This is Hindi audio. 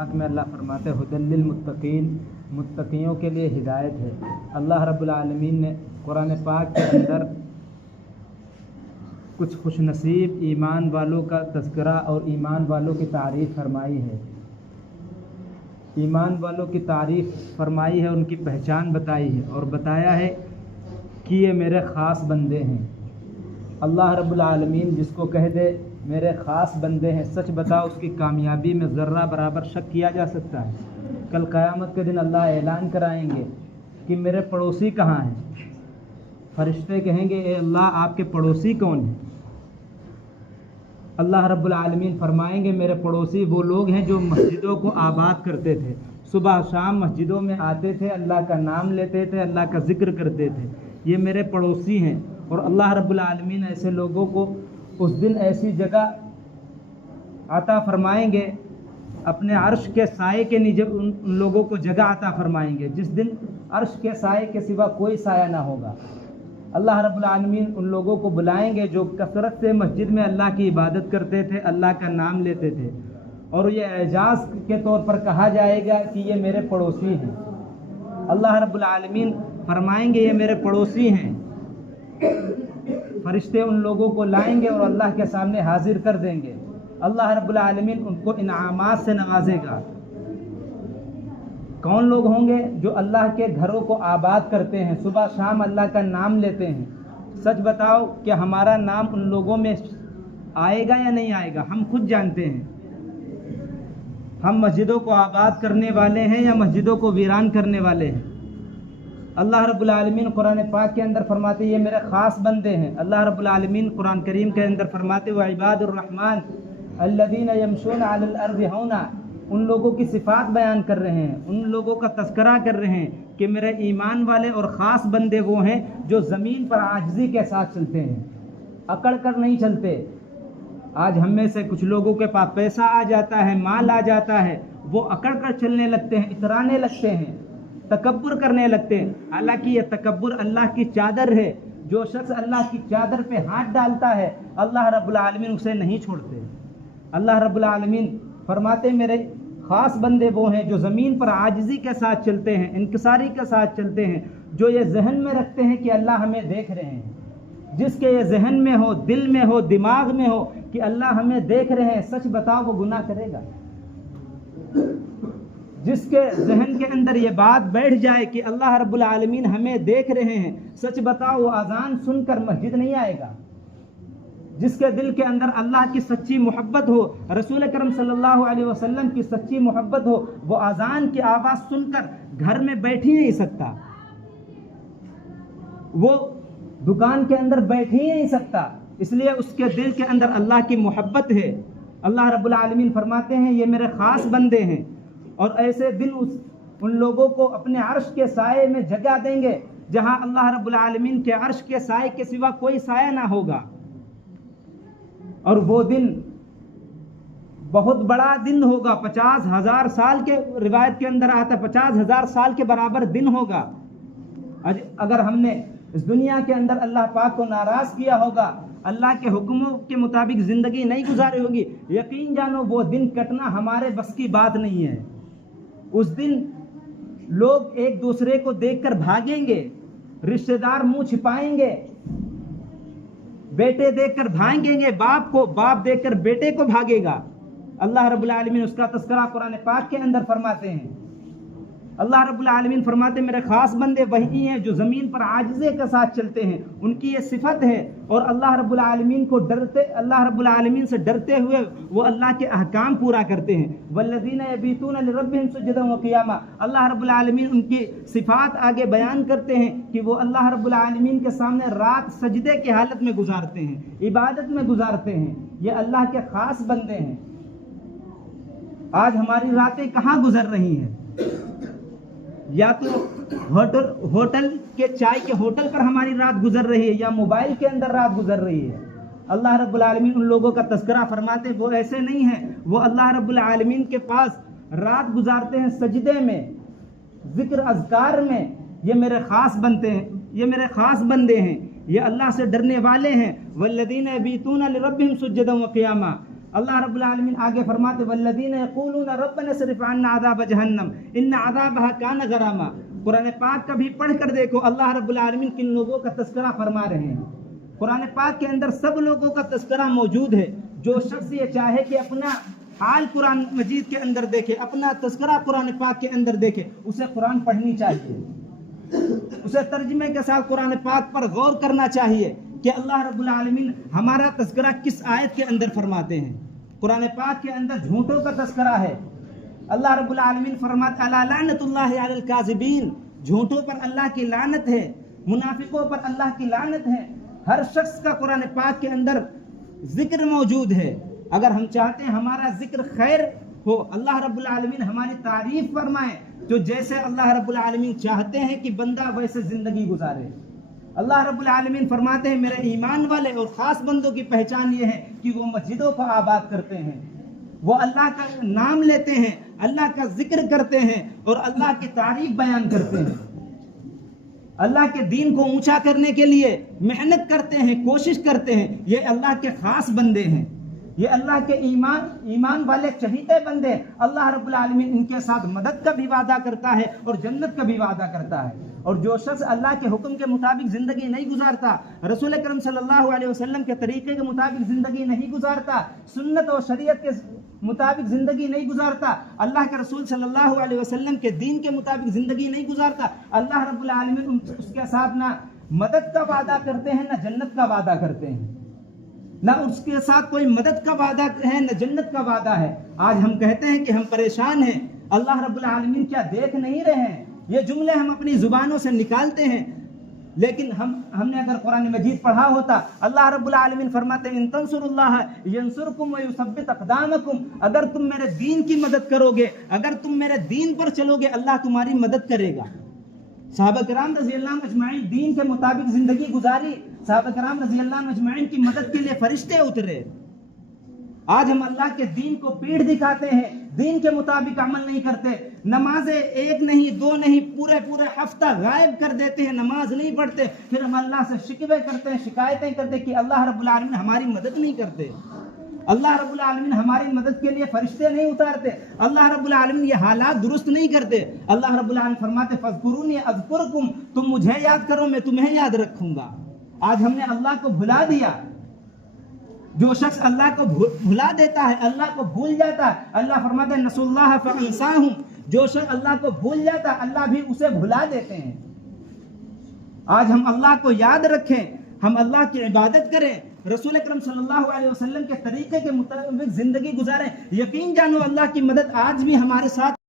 पाक में अल्लाह फरमाते हुदल्लिल मुत्तकीन, मुत्तकियों के लिए हिदायत है। अल्लाह रब्बुल आलमीन ने कुरान पाक के अंदर कुछ खुशनसीब ईमान वालों का तज़किरा और ईमान वालों की तारीफ़ फरमाई है। ईमान वालों की तारीफ़ फरमाई है, उनकी पहचान बताई है और बताया है कि ये मेरे ख़ास बंदे हैं। अल्लाह रब्बुल आलमीन जिसको कह दे मेरे ख़ास बंदे हैं, सच बताओ उसकी कामयाबी में ज़र्रा बराबर शक किया जा सकता है? कल क़यामत के दिन अल्लाह ऐलान कराएंगे कि मेरे पड़ोसी कहाँ हैं। फरिश्ते कहेंगे ए अल्लाह आपके पड़ोसी कौन हैं? अल्लाह रब्बुल आलमीन फरमाएंगे मेरे पड़ोसी वो लोग हैं जो मस्जिदों को आबाद करते थे, सुबह शाम मस्जिदों में आते थे, अल्लाह का नाम लेते थे, अल्लाह का ज़िक्र करते थे, ये मेरे पड़ोसी हैं। और अल्लाह रब्बुल आलमीन ऐसे लोगों को उस दिन ऐसी जगह अता फरमाएंगे, अपने अर्श के साए के नीचे उन लोगों को जगह अता फरमाएंगे जिस दिन अर्श के साए के सिवा कोई साया ना होगा। अल्लाह रब्बुल आलमीन उन लोगों को बुलाएंगे जो कसरत से मस्जिद में अल्लाह की इबादत करते थे, अल्लाह का नाम लेते थे, और ये एजाज़ के तौर पर कहा जाएगा कि ये मेरे पड़ोसी हैं। अल्लाह रब्बुल आलमीन फरमाएंगे ये मेरे पड़ोसी हैं। फरिश्ते उन लोगों को लाएंगे और अल्लाह के सामने हाजिर कर देंगे। अल्लाह रब्बुल आलमीन उनको इनामात से नवाजेगा। कौन लोग होंगे? जो अल्लाह के घरों को आबाद करते हैं, सुबह शाम अल्लाह का नाम लेते हैं। सच बताओ कि हमारा नाम उन लोगों में आएगा या नहीं आएगा? हम खुद जानते हैं हम मस्जिदों को आबाद करने वाले हैं या मस्जिदों को वीरान करने वाले हैं। अल्लाह रब्बुल आलमीन कुरान पाक के अंदर फरमाते ये मेरे ख़ास बंदे हैं। अल्लाह रब्बुल आलमीन कुरान करीम के अंदर फरमाते व इबादुर रहमान अल्लज़ीना यमशूना अलल अर्ज़ि हौना, उन लोगों की सिफ़ात बयान कर रहे हैं, उन लोगों का तज़किरा कर रहे हैं कि मेरे ईमान वाले और ख़ास बंदे वो हैं जो ज़मीन पर आजिज़ी के साथ चलते हैं, अकड़ कर नहीं चलते। आज हम में से कुछ लोगों के पास पैसा आ जाता है, माल आ जाता है, वो अकड़ कर चलने लगते हैं, इतराने लगते हैं, तकब्बुर करने लगते हैं। हालांकि ये तकब्बुर अल्लाह की चादर है। जो शख्स अल्लाह की चादर पे हाथ डालता है अल्लाह रब्बुल आलमीन उसे नहीं छोड़ते। अल्लाह रब्बुल आलमीन फरमाते मेरे ख़ास बंदे वो हैं जो ज़मीन पर आजिज़ी के साथ चलते हैं, इनकिसारी के साथ चलते हैं, जो ये जहन में रखते हैं कि अल्लाह हमें देख रहे हैं। जिसके ये जहन में हो, दिल में हो, दिमाग में हो कि अल्लाह हमें देख रहे हैं, सच बताओ वो गुनाह करेगा? जिसके जहन के अंदर ये बात बैठ जाए कि अल्लाह रब्बुल आलमीन हमें देख रहे हैं, सच बताओ वो अजान सुनकर मस्जिद नहीं आएगा। जिसके दिल के अंदर अल्लाह की सच्ची मोहब्बत हो, रसूल करम सल्लल्लाहु अलैहि वसल्लम की सच्ची मोहब्बत हो, वो अजान की आवाज़ सुनकर घर में बैठ ही नहीं सकता, वो दुकान के अंदर बैठ ही नहीं सकता, इसलिए उसके दिल के अंदर अल्लाह की मोहब्बत है। अल्लाह रब्बुल आलमीन फरमाते हैं ये मेरे ख़ास बंदे हैं, और ऐसे दिन उन लोगों को अपने अर्श के साए में जगह देंगे जहां अल्लाह रब्बुल आलमीन के अर्श के साए के सिवा कोई साया ना होगा। और वो दिन बहुत बड़ा दिन होगा, 50,000 साल के रिवायत के अंदर आता है 50,000 साल के बराबर दिन होगा। अगर हमने इस दुनिया के अंदर अल्लाह पाक को नाराज़ किया होगा, अल्लाह के हुक्मों के मुताबिक ज़िंदगी नहीं गुजारी होगी, यकीन जानो वो दिन कटना हमारे बस की बात नहीं है। उस दिन लोग एक दूसरे को देखकर भागेंगे, रिश्तेदार मुंह छिपाएंगे, बेटे देखकर भागेंगे बाप को, बाप देखकर बेटे को भागेगा। अल्लाह रब्बुल आलमीन उसका तज़किरा कुरान पाक के अंदर फरमाते हैं। अल्लाह रब्बुल आलमीन फरमाते मेरे ख़ास बंदे वही हैं जो ज़मीन पर आजिज़े के साथ चलते हैं, उनकी ये सिफत है। और अल्लाह रब्बुल आलमीन को डरते, अल्लाह रब्बुल आलमीन से डरते हुए वो अल्लाह के अहकाम पूरा करते हैं। वल्लज़ीना यबीतूना लिरब्बिहिम सुज्जदन व क़ियामा, अल्लाह रब्बुल आलमीन उनकी सिफ़ात आगे बयान करते हैं कि वो अल्लाह रब्बुल आलमीन के सामने रात सजदे की हालत में गुजारते हैं, इबादत में गुजारते हैं। ये अल्लाह के ख़ास बंदे हैं। आज हमारी रातें कहाँ गुजर रही हैं? या तो होटल के चाय के होटल पर हमारी रात गुजर रही है, या मोबाइल के अंदर रात गुजर रही है। अल्लाह रब्बुल आलमीन उन लोगों का तज़किरा फरमाते वो ऐसे नहीं हैं, वो अल्लाह रब्बुल आलमीन के पास रात गुजारते हैं सजदे में, जिक्र अज़कार में। ये मेरे ख़ास बनते हैं, ये मेरे ख़ास बंदे हैं, ये अल्लाह से डरने वाले हैं। वल्लज़ीना यबीतूना लिरब्बिहिम सुज्जदन व क़ियामा, अल्लाह रब्बुल आलमीन आगे फरमाते वल्लज़ीना यक़ूलूना रब्बना सरिफ़ अन्ना अज़ाब जहन्नम इन्न अज़ाबहा कान गरामा। कुरान पाक का भी पढ़ कर देखो, अल्लाह रब्बुल आलमीन किन लोगों का तज़किरा फरमा रहे हैं। कुरान पाक के अंदर सब लोगों का तज़किरा मौजूद है। जो शख्स ये चाहे कि अपना हाल कुरान मजीद के अंदर देखे, अपना तज़किरा कुरान पाक के अंदर देखे, उसे कुरान पढ़नी चाहिए, उसे तर्जुमे के साथ कुरान पाक पर गौर करना चाहिए कि अल्लाह रब्बुल आलमीन हमारा तज़किरा किस आयत के अंदर फरमाते हैं। कुरान पाक के अंदर झूठों का तज़किरा है। अल्लाह रब्बुल आलमीन फरमाते अला लानतुल्लाहि अलल काज़िबीन, झूठों पर अल्लाह की लानत है, मुनाफिकों पर अल्लाह की लानत है। हर शख्स का कुरान पाक के अंदर जिक्र मौजूद है। अगर हम चाहते हैं हमारा जिक्र खैर हो, अल्लाह रब्बुल आलमीन हमारी तारीफ फरमाए, तो जैसे अल्लाह रब्बुल आलमीन चाहते हैं कि बंदा वैसे जिंदगी गुजारे। अल्लाह रब्बुल आलमीन फरमाते हैं मेरे ईमान वाले और ख़ास बंदों की पहचान ये है कि वो मस्जिदों को आबाद करते हैं, वो अल्लाह का नाम लेते हैं, अल्लाह का जिक्र करते हैं और अल्लाह की तारीफ बयान करते हैं। अल्लाह के दीन को ऊंचा करने के लिए मेहनत करते हैं, कोशिश करते हैं। ये अल्लाह के ख़ास बंदे हैं, ये अल्लाह के ईमान वाले चहीते बंदे। अल्लाह रब्बुल आलमीन इनके साथ मदद का भी वादा करता है और जन्नत का भी वादा करता है। और जो शख्स अल्लाह के हुक्म के मुताबिक ज़िंदगी नहीं गुजारता, रसूल करम सल्लल्लाहु अलैहि वसल्लम के तरीके के मुताबिक ज़िंदगी नहीं गुजारता, सुन्नत और शरीयत के मुताबिक ज़िंदगी नहीं गुजारता, अल्लाह के रसूल सल्लल्लाहु अलैहि वसल्लम के दीन के मुताबिक ज़िंदगी नहीं गुजारता, अल्लाह रब्बुल आलमीन उसके साथ ना मदद का वादा करते हैं, ना जन्नत का वादा करते हैं। ना उसके साथ कोई मदद का वादा है, न जन्नत का वादा है। आज हम कहते हैं कि हम परेशान हैं, अल्लाह रब्बुल आलमीन क्या देख नहीं रहे हैं? ये जुमले हम अपनी जुबानों से निकालते हैं, लेकिन हमने अगर कुरान मजीद पढ़ा होता, अल्लाह रब्बुल आलमीन फरमाते हैं इन तंसुरुल्लाह यंसुरकुम व युसब्बित अक़दामकुम, अगर तुम मेरे दीन की मदद करोगे, अगर तुम मेरे दीन पर चलोगे, अल्लाह तुम्हारी मदद करेगा। सहाबा किराम रज़ियल्लाहु अन्हुम अजमाइन दीन के मुताबिक जिंदगी गुजारी, सहाबा किराम रज़ियल्लाहु अन्हुम अजमाइन की मदद के लिए फरिश्ते उतरे। आज हम अल्लाह के दीन को पीठ दिखाते हैं, दीन के मुताबिक अमल नहीं करते, नमाजें एक नहीं दो नहीं पूरे हफ्ता गायब कर देते हैं, नमाज नहीं पढ़ते, फिर हम अल्लाह से शिकवे करते हैं, शिकायतें करते कि अल्लाह रब्बुल आलमीन हमारी मदद नहीं करते, अल्लाह रब्बुल आलमीन हमारी मदद के लिए फरिश्ते नहीं उतारते, अल्लाह रब्बुल आलमीन ये हालात दुरुस्त नहीं करते। अल्लाह रब्बुल आलमीन फरमाते फज़कुरूनी अज़कुरकुम, तुम मुझे याद करो मैं तुम्हें याद रखूंगा। आज हमने अल्लाह को भुला दिया। जो शख्स अल्लाह को भुला देता है, अल्लाह को भूल जाता है, अल्लाह फरमाते हैं नसुल्लाह फअंसाहुम, जो शख्स अल्लाह को भूल जाता है अल्लाह भी उसे भुला देते हैं। आज हम अल्लाह को याद रखें, हम अल्लाह की इबादत करें, रसूल अकरम सल्लल्लाहु अलैहि वसल्लम के तरीके के मुताबिक जिंदगी गुजारें। यकीन जानो अल्लाह की मदद आज भी हमारे साथ